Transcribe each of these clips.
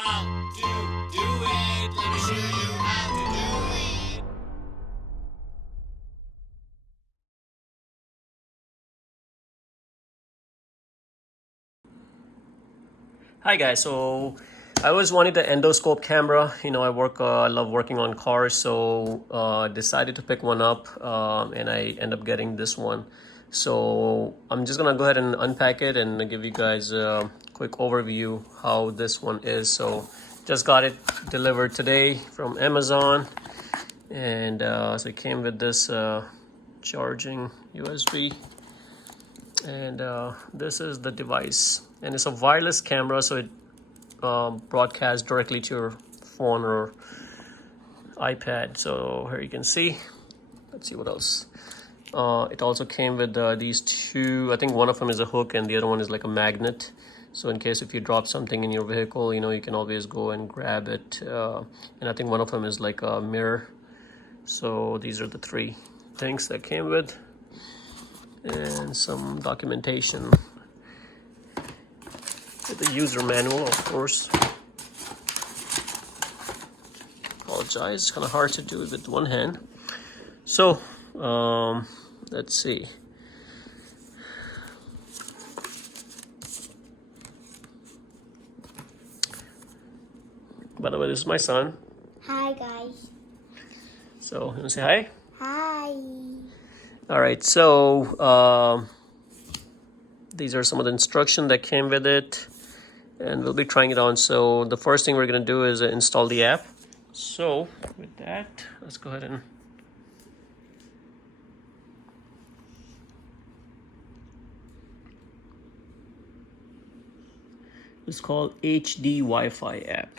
how to do it. Let me show you how to do it. Hi guys, so I always wanted the endoscope camera. I love working on cars, so decided to pick one up, and I end up getting this one. So I'm just gonna go ahead and unpack it and give you guys a quick overview how this one is. So just got it delivered today from Amazon, and so it came with this charging USB, and this is the device, and it's a wireless camera, so it broadcasts directly to your phone or iPad. So here you can see. Let's see what else. It also came with these two. I think one of them is a hook and the other one is like a magnet, so in case if you drop something in your vehicle, you can always go and grab it. And I think one of them is like a mirror. So these are the three things that came with, and some documentation with the user manual, of course. Apologize, it's kind of hard to do it with one hand. So let's see. By the way, this is my son. Hi guys. So you want to say hi? Hi. All right, so these are some of the instruction that came with it, and we'll be trying it on. So the first thing we're going to do is install the app. So with that, let's go ahead and it's called HD Wi-Fi app.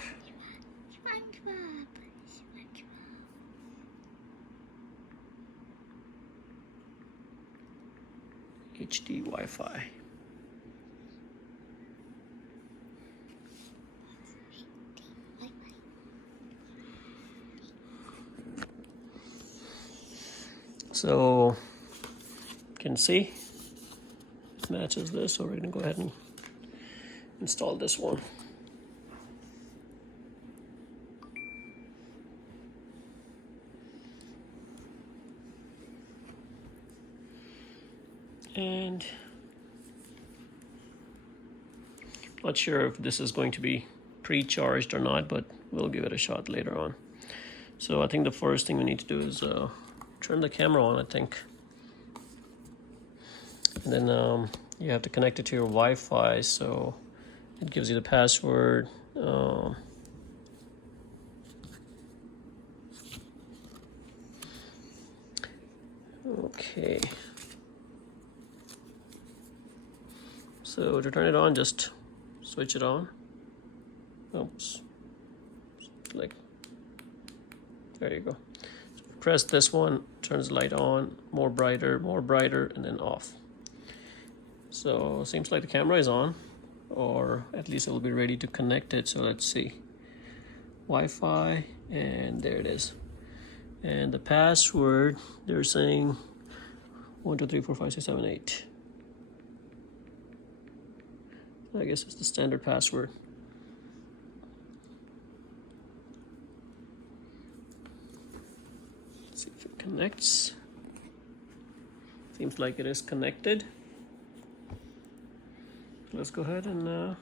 HD Wi-Fi. So you can see it matches this, so we're going to go ahead and install this one. And not sure if this is going to be pre-charged or not, but we'll give it a shot later on. So I think the first thing we need to do is turn the camera on, I think. And then you have to connect it to your Wi-Fi, so it gives you the password. Okay. So to turn it on, just switch it on. Oops. Like, there you go. So press this one, turns the light on, more brighter, and then off. So seems like the camera is on, or at least it will be ready to connect it. So let's see. Wi-Fi, and there it is. And the password, they're saying 1 2 3 4 5 6 7 8. I guess it's the standard password. Let's see if it connects. Seems like it is connected. Let's go ahead and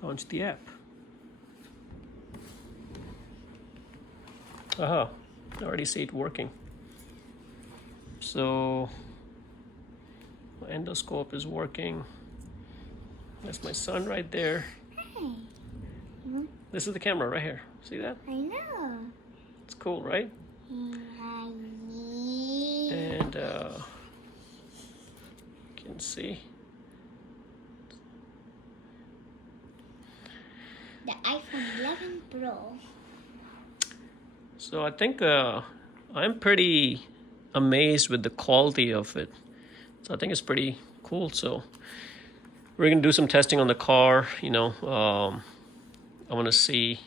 launch the app. Aha, I already see it working. So my endoscope is working. That's my son right there. Hey. This is the camera right here. See that? I know. It's cool, right? And you can see The iPhone 11 Pro. so I think I'm pretty amazed with the quality of it. So I think it's pretty cool. So we're gonna do some testing on the car. I want to see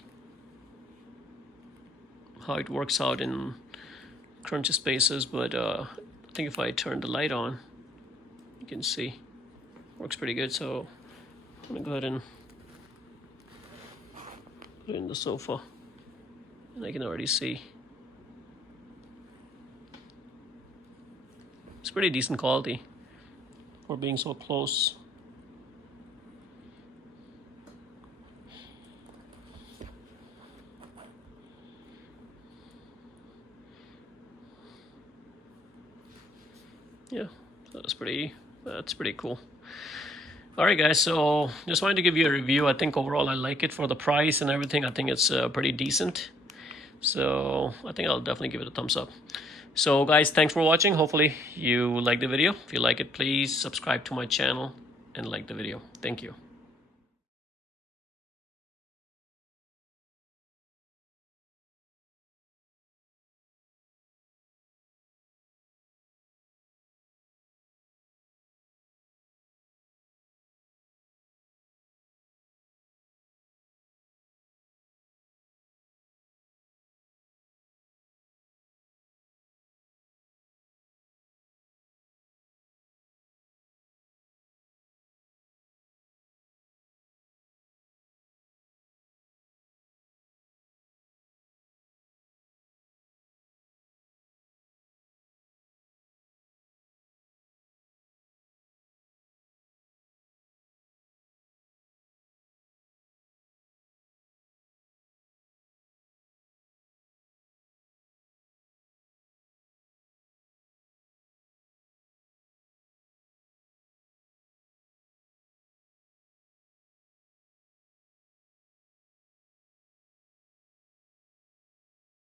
how it works out in crunchy spaces, but I think if I turn the light on, you can see works pretty good. So I'm gonna go ahead and put it in the sofa, and I can already see it's pretty decent quality for being so close. Yeah, that's pretty cool. All right, guys, so just wanted to give you a review. I think overall I like it for the price and everything. I think it's pretty decent. So I think I'll definitely give it a thumbs up. So guys, thanks for watching. Hopefully you like the video. If you like it, please subscribe to my channel and like the video. Thank you.